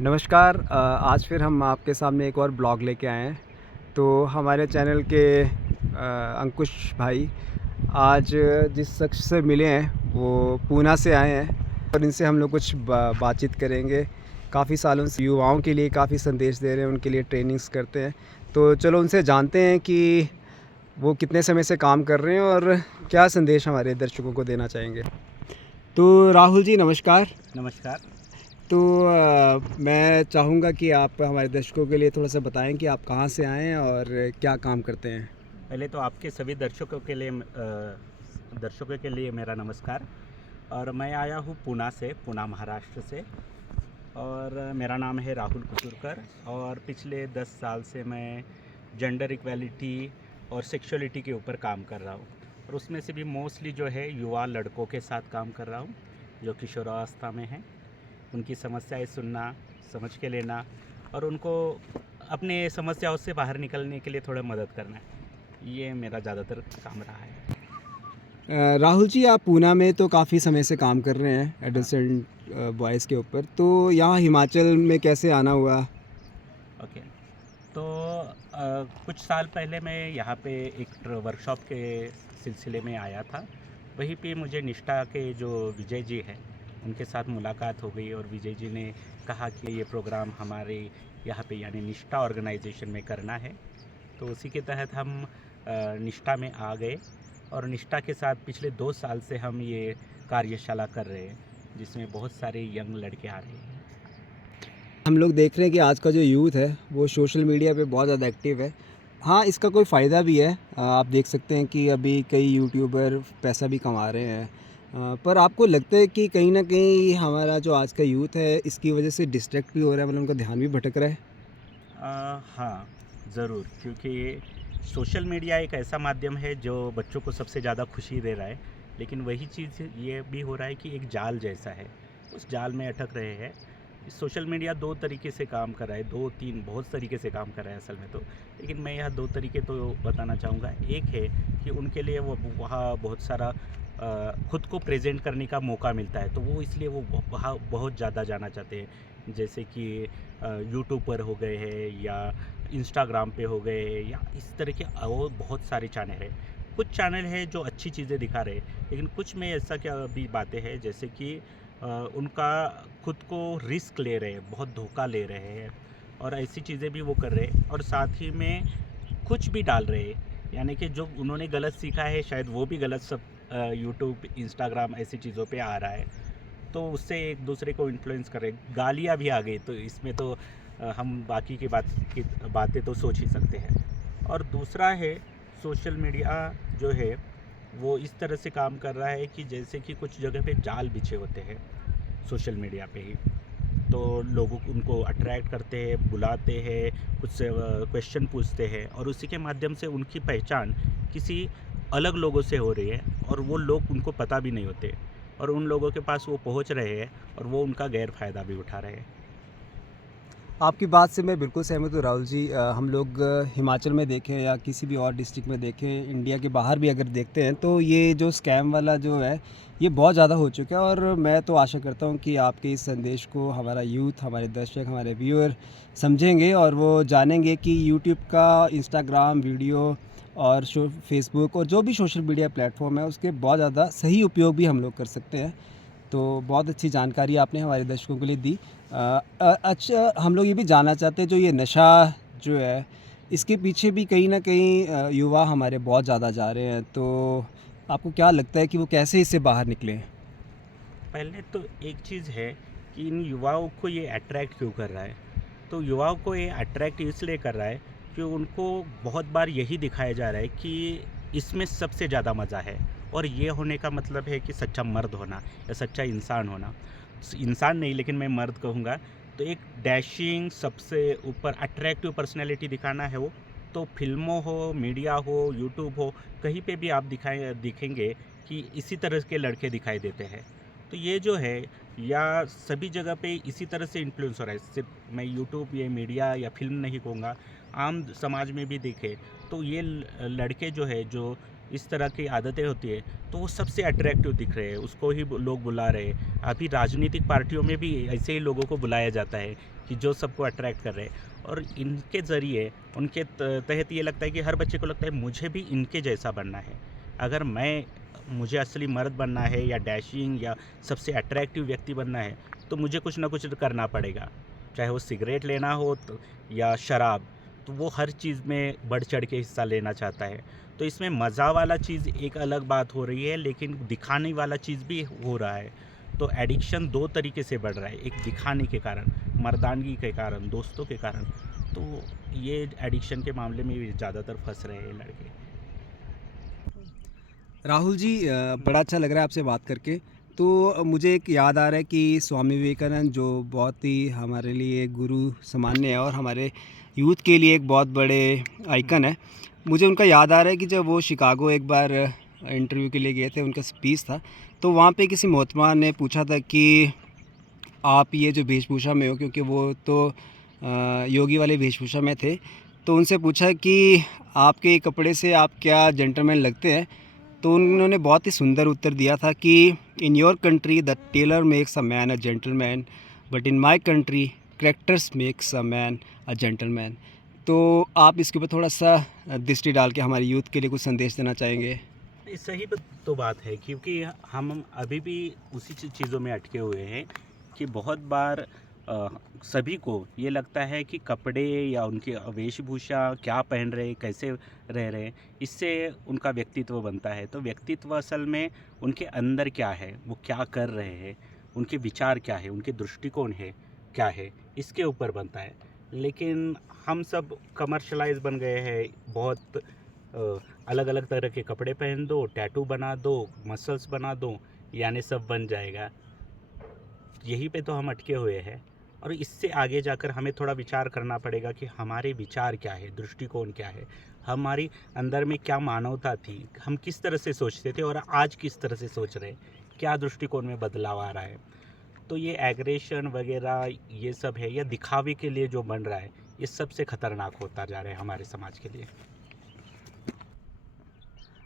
नमस्कार। आज फिर हम आपके सामने एक और ब्लॉग लेके आए हैं। तो हमारे चैनल के अंकुश भाई आज जिस शख्स से मिले हैं वो पूना से आए हैं और इनसे हम लोग कुछ बातचीत करेंगे। काफ़ी सालों से युवाओं के लिए काफ़ी संदेश दे रहे हैं, उनके लिए ट्रेनिंग्स करते हैं। तो चलो उनसे जानते हैं कि वो कितने समय से काम कर रहे हैं और क्या संदेश हमारे दर्शकों को देना चाहेंगे। तो राहुल जी नमस्कार। नमस्कार। तो मैं चाहूँगा कि आप हमारे दर्शकों के लिए थोड़ा-सा बताएँ कि आप कहाँ से आए हैं और क्या काम करते हैं? पहले तो आपके सभी दर्शकों के लिए मेरा नमस्कार। और मैं आया हूँ पूना से, पूना महाराष्ट्र से। और मेरा नाम है राहुल कुतुरकर और पिछले 10 साल से मैं जेंडर इक्वालिटी और सेक्सुअलिटी के ऊपर काम कर रहा हूँ। और उसमें से भी मोस्टली जो है युवा लड़कों के साथ काम कर रहा हूँ जो किशोरावस्था में हैं। उनकी समस्याएं सुनना, समझ के लेना और उनको अपने समस्याओं से बाहर निकलने के लिए थोड़ा मदद करना, ये मेरा ज़्यादातर काम रहा है। राहुल जी आप पूना में तो काफ़ी समय से काम कर रहे हैं हाँ। एडोलसेंट बॉयज़ के ऊपर, तो यहाँ हिमाचल में कैसे आना हुआ? ओके। तो कुछ साल पहले मैं यहाँ पे एक वर्कशॉप के सिलसिले में आया था। वहीं पे मुझे निष्ठा के जो विजय जी हैं उनके साथ मुलाकात हो गई और विजय जी ने कहा कि ये प्रोग्राम हमारे यहाँ पे यानी निष्ठा ऑर्गेनाइजेशन में करना है। तो उसी के तहत हम निष्ठा में आ गए और निष्ठा के साथ पिछले 2 साल से हम ये कार्यशाला कर रहे हैं जिसमें बहुत सारे यंग लड़के आ रहे हैं। हम लोग देख रहे हैं कि आज का जो यूथ है वो सोशल मीडिया पे बहुत ज़्यादा एक्टिव है। हाँ, इसका कोई फ़ायदा भी है। आप देख सकते हैं कि अभी कई यूट्यूबर पैसा भी कमा रहे हैं। पर आपको लगता है कि कहीं न कहीं हमारा जो आज का यूथ है इसकी वज़ह से डिस्ट्रैक्ट भी हो रहा है, मतलब उनका ध्यान भी भटक रहा है? हाँ, ज़रूर, क्योंकि सोशल मीडिया एक ऐसा माध्यम है जो बच्चों को सबसे ज़्यादा खुशी दे रहा है, लेकिन वही चीज़ ये भी हो रहा है कि एक जाल जैसा है, उस जाल में अटक रहे हैं। सोशल मीडिया 2 तरीके से काम कर रहा है, 2-3 बहुत तरीके से काम कर रहा है असल में तो, लेकिन मैं यहाँ 2 तरीके तो बताना चाहूँगा। एक है कि उनके लिए वो वहाँ बहुत सारा खुद को प्रेज़ेंट करने का मौका मिलता है, तो वो इसलिए वो वहाँ बहुत ज़्यादा जाना चाहते हैं। जैसे कि यूट्यूब पर हो गए हैं या इंस्टाग्राम पे हो गए या इस तरह के और बहुत सारे चैनल हैं। कुछ चैनल हैं जो अच्छी चीज़ें दिखा रहे हैं, लेकिन कुछ में ऐसा क्या भी बातें हैं जैसे कि उनका खुद को रिस्क ले रहे हैं, बहुत धोखा ले रहे हैं और ऐसी चीज़ें भी वो कर रहे हैं और साथ ही में कुछ भी डाल रहे हैं। यानी कि जो उन्होंने गलत सीखा है शायद वो भी गलत सब यूट्यूब, इंस्टाग्राम ऐसी चीज़ों पे आ रहा है। तो उससे एक दूसरे को इन्फ्लुएंस कर रहे हैं। गालियाँ भी आ गई तो इसमें तो हम बाकी की बातें तो सोच ही सकते हैं। और दूसरा है सोशल मीडिया जो है वो इस तरह से काम कर रहा है कि जैसे कि कुछ जगह पे जाल बिछे होते हैं सोशल मीडिया पे ही। तो लोगों को उनको अट्रैक्ट करते हैं, बुलाते हैं, कुछ से क्वेश्चन पूछते हैं और उसी के माध्यम से उनकी पहचान किसी अलग लोगों से हो रही है और वो लोग उनको पता भी नहीं होते और उन लोगों के पास वो पहुंच रहे हैं और वो उनका गैर फ़ायदा भी उठा रहे हैं। आपकी बात से मैं बिल्कुल सहमत हूँ राहुल जी। हम लोग हिमाचल में देखें या किसी भी और डिस्ट्रिक्ट में देखें, इंडिया के बाहर भी अगर देखते हैं तो ये जो स्कैम वाला जो है ये बहुत ज़्यादा हो चुका है। और मैं तो आशा करता हूँ कि आपके इस संदेश को हमारा यूथ, हमारे दर्शक, हमारे व्यूअर समझेंगे और वो जानेंगे कि यूट्यूब का, इंस्टाग्राम वीडियो और फेसबुक और जो भी सोशल मीडिया प्लेटफॉर्म है उसके बहुत ज़्यादा सही उपयोग भी हम लोग कर सकते हैं। तो बहुत अच्छी जानकारी आपने हमारे दर्शकों के लिए दी। अच्छा, हम लोग ये भी जानना चाहते हैं जो ये नशा जो है इसके पीछे भी कहीं न कहीं युवा हमारे बहुत ज़्यादा जा रहे हैं। तो आपको क्या लगता है कि वो कैसे इससे बाहर निकलें? पहले तो एक चीज़ है कि इन युवाओं को ये अट्रैक्ट क्यों कर रहा है। तो युवाओं को ये अट्रैक्ट इसलिए कर रहा है कि उनको बहुत बार यही दिखाया जा रहा है कि इसमें सबसे ज़्यादा मज़ा है और ये होने का मतलब है कि सच्चा मर्द होना या सच्चा इंसान होना। इंसान नहीं लेकिन मैं मर्द कहूँगा। तो एक डैशिंग सबसे ऊपर अट्रैक्टिव पर्सनैलिटी दिखाना है वो। तो फिल्मों हो, मीडिया हो, यूट्यूब हो, कहीं पे भी आप दिखेंगे कि इसी तरह के लड़के दिखाई देते हैं। तो ये जो है या सभी जगह पे इसी तरह से इन्फ्लुएंस हो रहा है। सिर्फ मैं यूट्यूब, ये मीडिया या फ़िल्म नहीं कहूँगा, आम समाज में भी देखें तो ये लड़के जो है जो इस तरह की आदतें होती है, तो वो सबसे अट्रैक्टिव दिख रहे हैं, उसको ही लोग बुला रहे हैं। अभी राजनीतिक पार्टियों में भी ऐसे ही लोगों को बुलाया जाता है कि जो सबको अट्रैक्ट कर रहे हैं, और इनके ज़रिए उनके तहत ये लगता है कि हर बच्चे को लगता है मुझे भी इनके जैसा बनना है। अगर मुझे असली मर्द बनना है या डैशिंग या सबसे अट्रैक्टिव व्यक्ति बनना है, तो मुझे कुछ ना कुछ करना पड़ेगा। चाहे वो सिगरेट लेना हो तो या शराब, तो वो हर चीज़ में बढ़ चढ़ के हिस्सा लेना चाहता है। तो इसमें मज़ा वाला चीज़ एक अलग बात हो रही है, लेकिन दिखाने वाला चीज़ भी हो रहा है। तो एडिक्शन 2 तरीके से बढ़ रहा है, एक दिखाने के कारण, मर्दानगी के कारण, दोस्तों के कारण। तो ये एडिक्शन के मामले में भी ज़्यादातर फँस रहे हैं लड़के। राहुल जी, बड़ा अच्छा लग रहा है आपसे बात करके। तो मुझे एक याद आ रहा है कि स्वामी विवेकानंद जो बहुत ही हमारे लिए गुरु सामान्य है और हमारे यूथ के लिए एक बहुत बड़े आइकन है। मुझे उनका याद आ रहा है कि जब वो शिकागो एक बार इंटरव्यू के लिए गए थे, उनका स्पीच था, तो वहाँ पे किसी मोहतरमा ने पूछा था कि आप ये जो वेशभूषा में हो, क्योंकि वो तो योगी वाले वेशभूषा में थे, तो उनसे पूछा कि आपके कपड़े से आप क्या जेंटलमैन लगते हैं। तो उन्होंने बहुत ही सुंदर उत्तर दिया था कि in your country the tailor makes a man a gentleman, but in my country characters makes a man a gentleman. तो आप इसके ऊपर थोड़ा सा दृष्टि डाल के हमारे यूथ के लिए कुछ संदेश देना चाहेंगे? ये सही तो बात है, क्योंकि हम अभी भी उसी चीज़ों में अटके हुए हैं कि बहुत बार सभी को ये लगता है कि कपड़े या उनकी वेशभूषा क्या पहन रहे, कैसे रह रहे हैं, इससे उनका व्यक्तित्व बनता है। तो व्यक्तित्व असल में उनके अंदर क्या है, वो क्या कर रहे हैं, उनके विचार क्या है, उनके दृष्टिकोण है क्या है, इसके ऊपर बनता है। लेकिन हम सब कमर्शलाइज बन गए हैं, बहुत अलग अलग तरह के कपड़े पहन दो, टैटू बना दो, मसल्स बना दो, यानी सब बन जाएगा। यहीं पे तो हम अटके हुए हैं, और इससे आगे जाकर हमें थोड़ा विचार करना पड़ेगा कि हमारे विचार क्या है, दृष्टिकोण क्या है, हमारी अंदर में क्या मानवता थी, हम किस तरह से सोचते थे और आज किस तरह से सोच रहे हैं, क्या दृष्टिकोण में बदलाव आ रहा है। तो ये एग्रेशन वगैरह ये सब है, या दिखावे के लिए जो बन रहा है, ये सबसे खतरनाक होता जा रहा है हमारे समाज के लिए।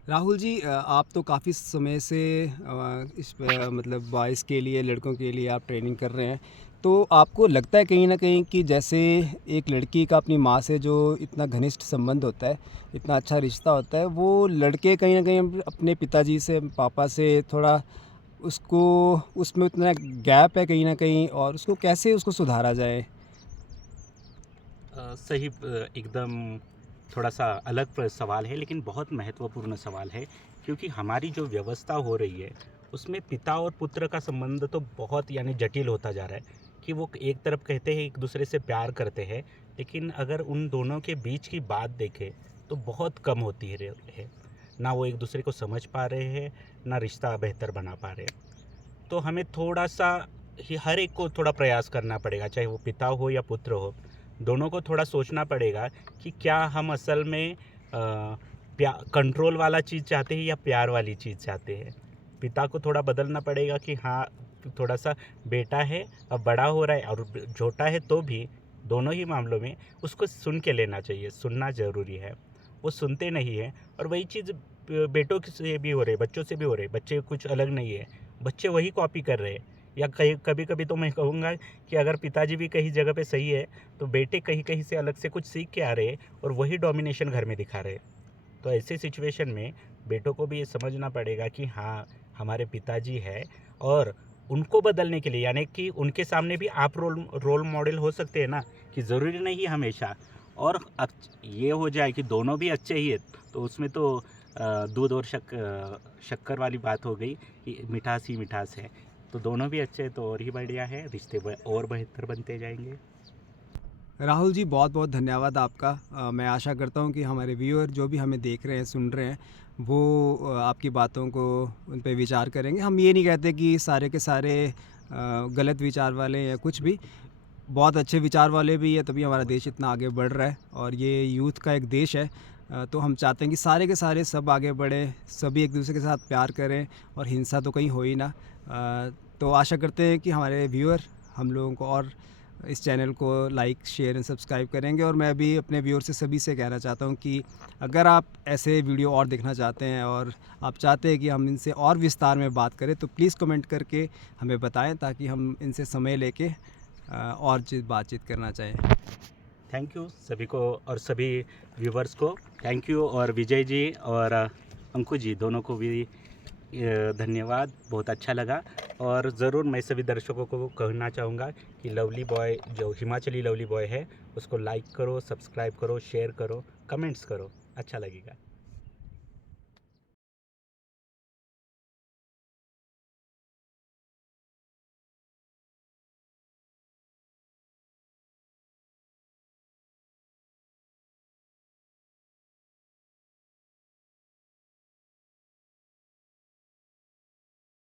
राहुल जी, आप तो काफ़ी समय से मतलब बॉयज़ के लिए, लड़कों के लिए आप ट्रेनिंग कर रहे हैं। तो आपको लगता है कहीं न कहीं कि जैसे एक लड़की का अपनी माँ से जो इतना घनिष्ठ संबंध होता है, इतना अच्छा रिश्ता होता है, वो लड़के कहीं न कहीं अपने पिताजी से, पापा से थोड़ा उसको उसमें उतना गैप है कहीं न कहीं, और उसको कैसे उसको सुधारा जाए? सही, एकदम थोड़ा-सा अलग सवाल है, लेकिन बहुत महत्वपूर्ण सवाल है, क्योंकि हमारी जो व्यवस्था हो रही है, उसमें पिता और पुत्र का संबंध तो बहुत यानी जटिल होता जा रहा है, कि वो एक तरफ कहते हैं एक-दूसरे से प्यार करते हैं, लेकिन अगर उन दोनों के बीच की बात देखें, तो बहुत कम होती है। ना वो एक-दूसरे को समझ पा रहे हैं, ना रिश्ता बेहतर बना पा रहे हैं। तो हमें थोड़ा-सा हर एक को थोड़ा प्रयास करना पड़ेगा, चाहे वो पिता हो या पुत्र हो। दोनों को थोड़ा सोचना पड़ेगा कि क्या हम असल में कंट्रोल वाला चीज़ चाहते हैं या प्यार वाली चीज़ चाहते हैं। पिता को थोड़ा बदलना पड़ेगा कि हाँ, थोड़ा-सा बेटा है, अब बड़ा हो रहा है, और छोटा है तो भी दोनों ही मामलों में उसको सुन के लेना चाहिए, सुनना ज़रूरी है। वो सुनते नहीं हैं, और वही चीज़ बेटों से भी हो रही है, बच्चों से भी हो रही है। बच्चे कुछ अलग नहीं है, बच्चे वही कॉपी कर रहे हैं। या कहीं कभी-कभी तो मैं कहूँगा कि अगर पिताजी भी कहीं जगह पे सही है, तो बेटे कहीं-कहीं से अलग से कुछ सीख के आ रहे हैं और वही डोमिनेशन घर में दिखा रहे हैं। तो ऐसे सिचुएशन में बेटों को भी ये समझना पड़ेगा कि हाँ, हमारे पिताजी है, और उनको बदलने के लिए, यानी कि उनके सामने भी आप रोल रोल मॉडल हो सकते हैं ना, कि ज़रूरी नहीं हमेशा। और ये हो जाए कि दोनों भी अच्छे ही है, तो उसमें तो दूध और शक्कर वाली बात हो गई कि मिठास ही मिठास है। तो दोनों भी अच्छे हैं तो और ही बढ़िया है, रिश्ते और बेहतर बनते जाएंगे। राहुल जी, बहुत बहुत धन्यवाद आपका। मैं आशा करता हूँ कि हमारे व्यूअर जो भी हमें देख रहे हैं, सुन रहे हैं, वो आपकी बातों को उन पे विचार करेंगे। हम ये नहीं कहते कि सारे के सारे गलत विचार वाले हैं या कुछ भी, बहुत अच्छे विचार वाले भी है, तभी हमारा देश इतना आगे बढ़ रहा है और ये यूथ का एक देश है। तो हम चाहते हैं कि सारे के सारे सब आगे बढ़ें, सभी एक दूसरे के साथ प्यार करें और हिंसा तो कहीं हो ही ना। तो आशा करते हैं कि हमारे व्यूअर हम लोगों को और इस चैनल को लाइक शेयर एंड सब्सक्राइब करेंगे। और मैं भी अपने व्यूअर से सभी से कहना चाहता हूँ कि अगर आप ऐसे वीडियो और देखना चाहते हैं और आप चाहते हैं कि हम इनसे और विस्तार में बात करें, तो प्लीज़ कमेंट करके हमें बताएं ताकि हम इनसे समय लेके और बातचीत करना चाहें। थैंक यू सभी को और सभी व्यूवर्स को थैंक यू, और विजय जी और अंकुश जी दोनों को भी धन्यवाद, बहुत अच्छा लगा। और ज़रूर मैं सभी दर्शकों को कहना चाहूँगा कि लवली बॉय जो हिमाचली लवली बॉय है उसको लाइक करो, सब्सक्राइब करो, शेयर करो, कमेंट्स करो, अच्छा लगेगा।